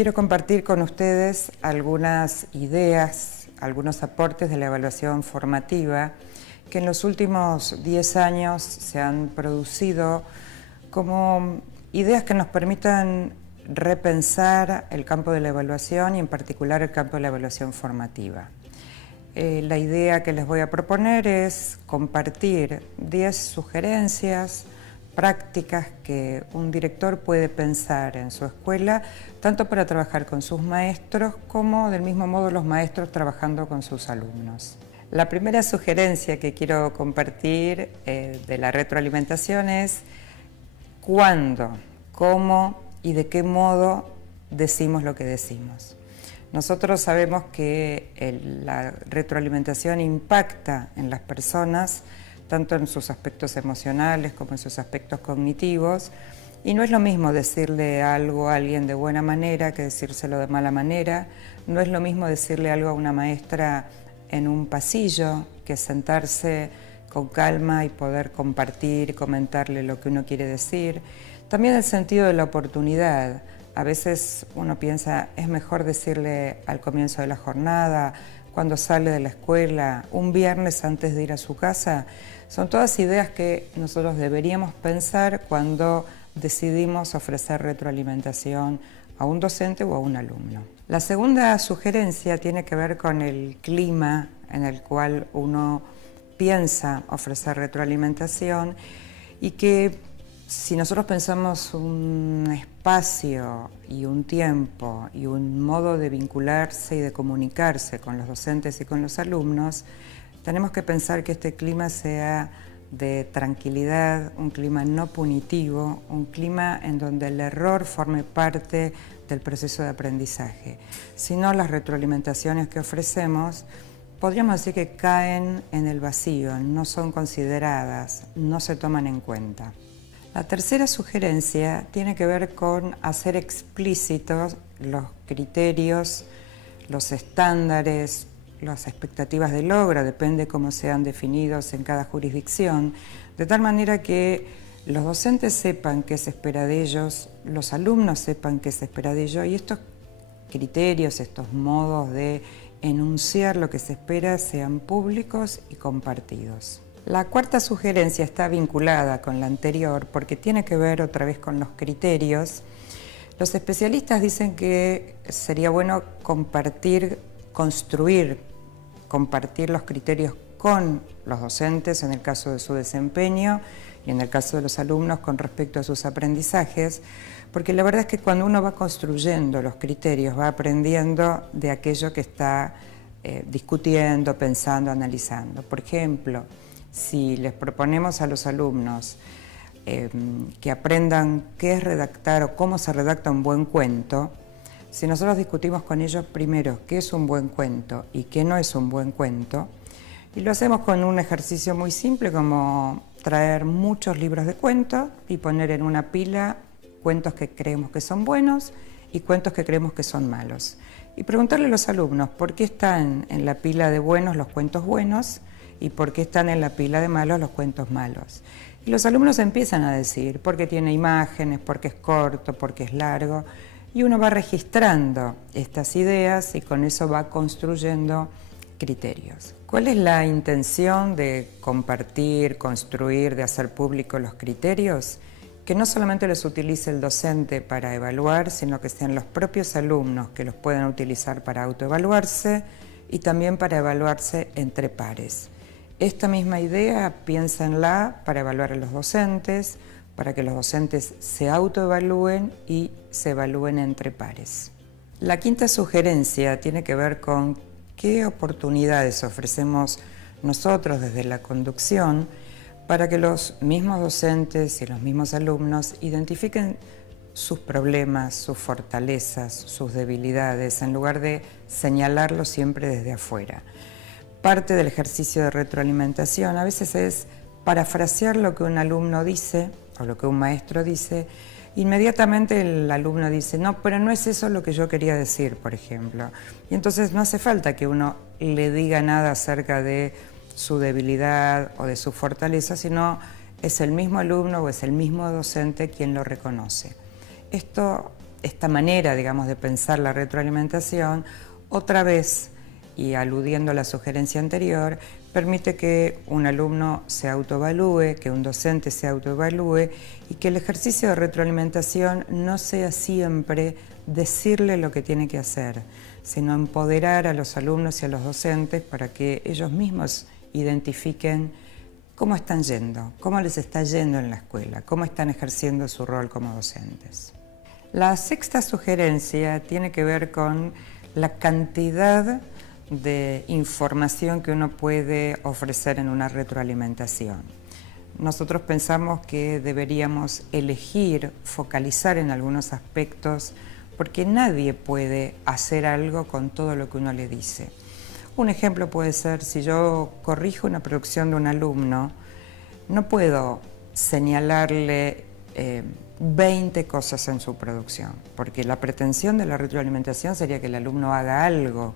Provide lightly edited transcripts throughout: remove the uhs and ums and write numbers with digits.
quiero compartir con ustedes algunas ideas, algunos aportes de la evaluación formativa que en los últimos 10 años se han producido como ideas que nos permitan repensar el campo de la evaluación y en particular el campo de la evaluación formativa. La idea que les voy a proponer es compartir 10 sugerencias prácticas que un director puede pensar en su escuela, tanto para trabajar con sus maestros como del mismo modo los maestros trabajando con sus alumnos. La primera sugerencia que quiero compartir de la retroalimentación es cuándo, cómo y de qué modo decimos lo que decimos. Nosotros sabemos que la retroalimentación impacta en las personas, tanto en sus aspectos emocionales como en sus aspectos cognitivos, y no es lo mismo decirle algo a alguien de buena manera que decírselo de mala manera, no es lo mismo decirle algo a una maestra en un pasillo que sentarse con calma y poder compartir, comentarle lo que uno quiere decir. También el sentido de la oportunidad. A veces uno piensa, es mejor decirle al comienzo de la jornada, cuando sale de la escuela, un viernes antes de ir a su casa. Son todas ideas que nosotros deberíamos pensar cuando decidimos ofrecer retroalimentación a un docente o a un alumno. La segunda sugerencia tiene que ver con el clima en el cual uno piensa ofrecer retroalimentación y que si nosotros pensamos un espacio y un tiempo y un modo de vincularse y de comunicarse con los docentes y con los alumnos, tenemos que pensar que este clima sea de tranquilidad, un clima no punitivo, un clima en donde el error forme parte del proceso de aprendizaje. Si no, las retroalimentaciones que ofrecemos podríamos decir que caen en el vacío, no son consideradas, no se toman en cuenta. La tercera sugerencia tiene que ver con hacer explícitos los criterios, los estándares, las expectativas de logro, depende cómo sean definidos en cada jurisdicción, de tal manera que los docentes sepan qué se espera de ellos, los alumnos sepan qué se espera de ellos y estos criterios, estos modos de enunciar lo que se espera sean públicos y compartidos. La cuarta sugerencia está vinculada con la anterior porque tiene que ver otra vez con los criterios. Los especialistas dicen que sería bueno compartir los criterios con los docentes en el caso de su desempeño y en el caso de los alumnos con respecto a sus aprendizajes, porque la verdad es que cuando uno va construyendo los criterios va aprendiendo de aquello que está discutiendo, pensando, analizando. Por ejemplo, si les proponemos a los alumnos que aprendan qué es redactar o cómo se redacta un buen cuento, si nosotros discutimos con ellos primero qué es un buen cuento y qué no es un buen cuento, y lo hacemos con un ejercicio muy simple como traer muchos libros de cuentos y poner en una pila cuentos que creemos que son buenos y cuentos que creemos que son malos. Y preguntarle a los alumnos por qué están en la pila de buenos los cuentos buenos y por qué están en la pila de malos los cuentos malos. Y los alumnos empiezan a decir porque tiene imágenes, porque es corto, porque es largo, y uno va registrando estas ideas y con eso va construyendo criterios. ¿Cuál es la intención de compartir, construir, de hacer públicos los criterios? Que no solamente los utilice el docente para evaluar, sino que sean los propios alumnos que los puedan utilizar para autoevaluarse y también para evaluarse entre pares. Esta misma idea piénsenla para evaluar a los docentes, para que los docentes se autoevalúen y se evalúen entre pares. La quinta sugerencia tiene que ver con qué oportunidades ofrecemos nosotros desde la conducción para que los mismos docentes y los mismos alumnos identifiquen sus problemas, sus fortalezas, sus debilidades, en lugar de señalarlos siempre desde afuera. Parte del ejercicio de retroalimentación a veces es parafrasear lo que un alumno dice o lo que un maestro dice. Inmediatamente el alumno dice, no, pero no es eso lo que yo quería decir, por ejemplo. Y entonces no hace falta que uno le diga nada acerca de su debilidad o de su fortaleza, sino es el mismo alumno o es el mismo docente quien lo reconoce. Esto esta manera, digamos, de pensar la retroalimentación, otra vez, y aludiendo a la sugerencia anterior, permite que un alumno se autoevalúe, que un docente se autoevalúe y que el ejercicio de retroalimentación no sea siempre decirle lo que tiene que hacer, sino empoderar a los alumnos y a los docentes para que ellos mismos identifiquen cómo están yendo, cómo les está yendo en la escuela, cómo están ejerciendo su rol como docentes. La sexta sugerencia tiene que ver con la cantidad de información que uno puede ofrecer en una retroalimentación. Nosotros pensamos que deberíamos elegir, focalizar en algunos aspectos, porque nadie puede hacer algo con todo lo que uno le dice. Un ejemplo puede ser, si yo corrijo una producción de un alumno, no puedo señalarle 20 cosas en su producción, porque la pretensión de la retroalimentación sería que el alumno haga algo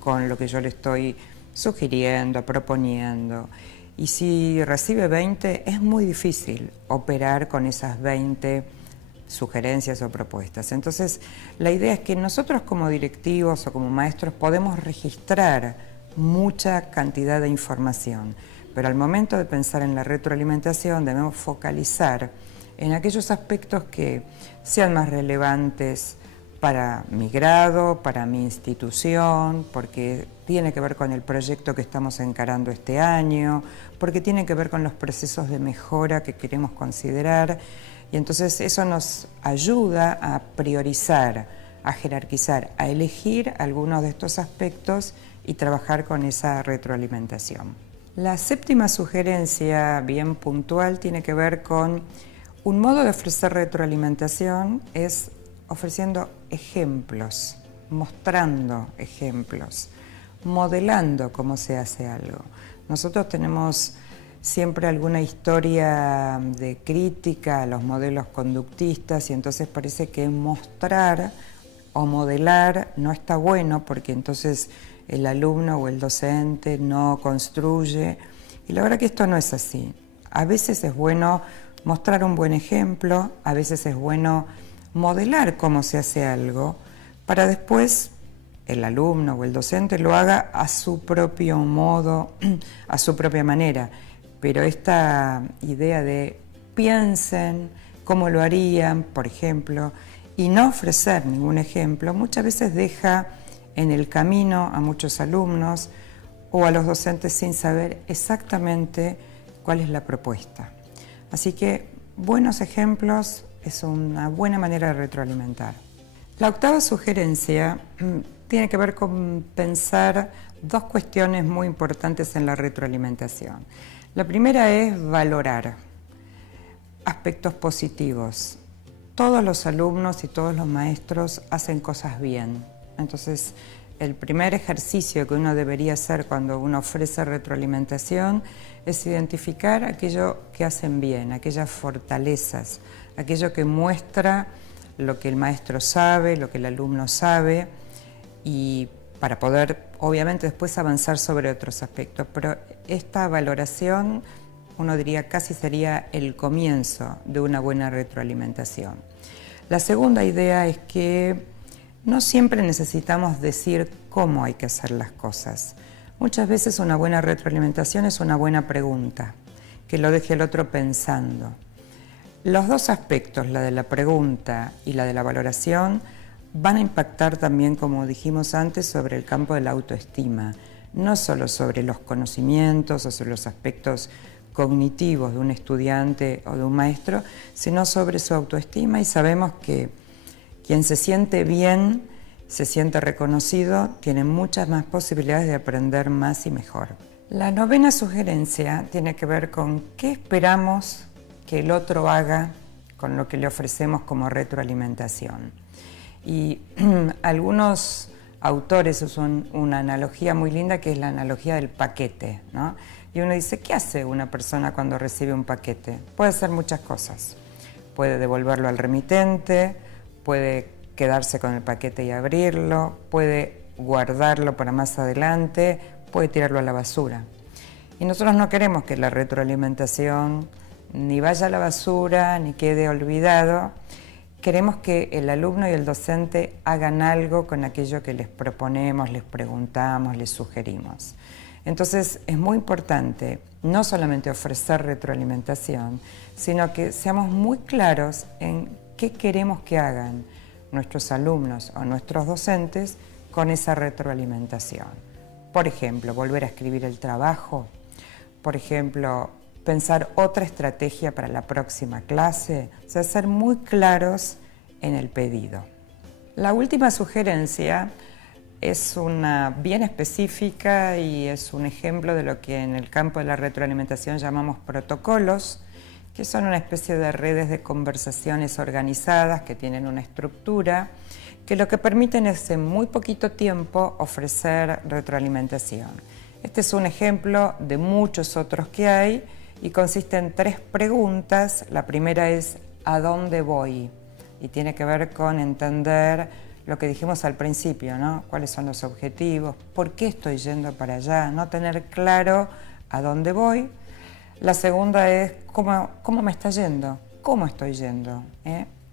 con lo que yo le estoy sugiriendo, proponiendo. Y si recibe 20, es muy difícil operar con esas 20 sugerencias o propuestas. Entonces, la idea es que nosotros como directivos o como maestros podemos registrar mucha cantidad de información, pero al momento de pensar en la retroalimentación debemos focalizar en aquellos aspectos que sean más relevantes para mi grado, para mi institución, porque tiene que ver con el proyecto que estamos encarando este año, porque tiene que ver con los procesos de mejora que queremos considerar, y entonces eso nos ayuda a priorizar, a jerarquizar, a elegir algunos de estos aspectos y trabajar con esa retroalimentación. La séptima sugerencia, bien puntual, tiene que ver con un modo de ofrecer retroalimentación es ofreciendo ejemplos, mostrando ejemplos, modelando cómo se hace algo. Nosotros tenemos siempre alguna historia de crítica a los modelos conductistas y entonces parece que mostrar o modelar no está bueno porque entonces el alumno o el docente no construye. Y la verdad que esto no es así. A veces es bueno mostrar un buen ejemplo, a veces es bueno modelar cómo se hace algo, para después el alumno o el docente lo haga a su propio modo, a su propia manera. Pero esta idea de piensen cómo lo harían, por ejemplo, y no ofrecer ningún ejemplo, muchas veces deja en el camino a muchos alumnos o a los docentes sin saber exactamente cuál es la propuesta. Así que buenos ejemplos es una buena manera de retroalimentar. La octava sugerencia tiene que ver con pensar dos cuestiones muy importantes en la retroalimentación. La primera es valorar aspectos positivos. Todos los alumnos y todos los maestros hacen cosas bien. Entonces, el primer ejercicio que uno debería hacer cuando uno ofrece retroalimentación es identificar aquello que hacen bien, aquellas fortalezas, aquello que muestra lo que el maestro sabe, lo que el alumno sabe, y para poder, obviamente, después avanzar sobre otros aspectos. Pero esta valoración, uno diría, casi sería el comienzo de una buena retroalimentación. La segunda idea es que no siempre necesitamos decir cómo hay que hacer las cosas. Muchas veces una buena retroalimentación es una buena pregunta, que lo deje el otro pensando. Los dos aspectos, la de la pregunta y la de la valoración, van a impactar también, como dijimos antes, sobre el campo de la autoestima, no solo sobre los conocimientos o sobre los aspectos cognitivos de un estudiante o de un maestro, sino sobre su autoestima, y sabemos que quien se siente bien, se siente reconocido, tiene muchas más posibilidades de aprender más y mejor. La novena sugerencia tiene que ver con qué esperamos que el otro haga con lo que le ofrecemos como retroalimentación. Y algunos autores usan una analogía muy linda que es la analogía del paquete, ¿no? Y uno dice, ¿qué hace una persona cuando recibe un paquete? Puede hacer muchas cosas. Puede devolverlo al remitente, puede quedarse con el paquete y abrirlo, puede guardarlo para más adelante, puede tirarlo a la basura. Y nosotros no queremos que la retroalimentación ni vaya a la basura, ni quede olvidado. queremos que el alumno y el docente hagan algo con aquello que les proponemos, les preguntamos, les sugerimos. Entonces es muy importante no solamente ofrecer retroalimentación, sino que seamos muy claros en qué queremos que hagan nuestros alumnos o nuestros docentes con esa retroalimentación. Por ejemplo, volver a escribir el trabajo, por ejemplo, pensar otra estrategia para la próxima clase, o sea, ser muy claros en el pedido. La última sugerencia es una bien específica y es un ejemplo de lo que en el campo de la retroalimentación llamamos protocolos, que son una especie de redes de conversaciones organizadas que tienen una estructura, que lo que permiten es en muy poquito tiempo ofrecer retroalimentación. Este es un ejemplo de muchos otros que hay y consiste en 3 preguntas. La primera es ¿a dónde voy? Y tiene que ver con entender lo que dijimos al principio, ¿no? ¿Cuáles son los objetivos? ¿Por qué estoy yendo para allá? No tener claro a dónde voy. La segunda es ¿cómo me está yendo? ¿Cómo estoy yendo?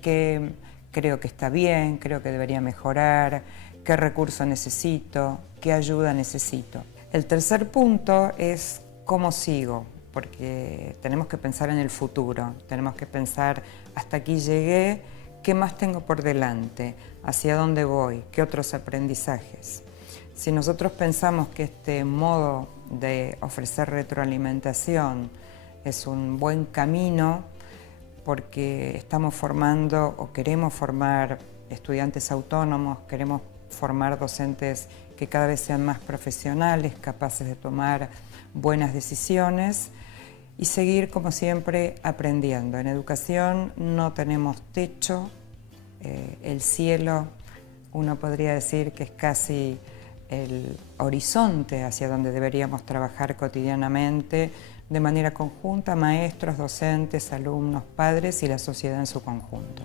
¿Qué creo que está bien? ¿Creo que debería mejorar? ¿Qué recurso necesito? ¿Qué ayuda necesito? El tercer punto es ¿cómo sigo? Porque tenemos que pensar en el futuro, tenemos que pensar hasta aquí llegué, ¿qué más tengo por delante? ¿Hacia dónde voy? ¿Qué otros aprendizajes? Si nosotros pensamos que este modo de ofrecer retroalimentación es un buen camino porque estamos formando o queremos formar estudiantes autónomos, queremos formar docentes que cada vez sean más profesionales, capaces de tomar buenas decisiones y seguir, como siempre, aprendiendo. En educación no tenemos techo, el cielo, uno podría decir que es casi el horizonte hacia donde deberíamos trabajar cotidianamente, de manera conjunta, maestros, docentes, alumnos, padres y la sociedad en su conjunto.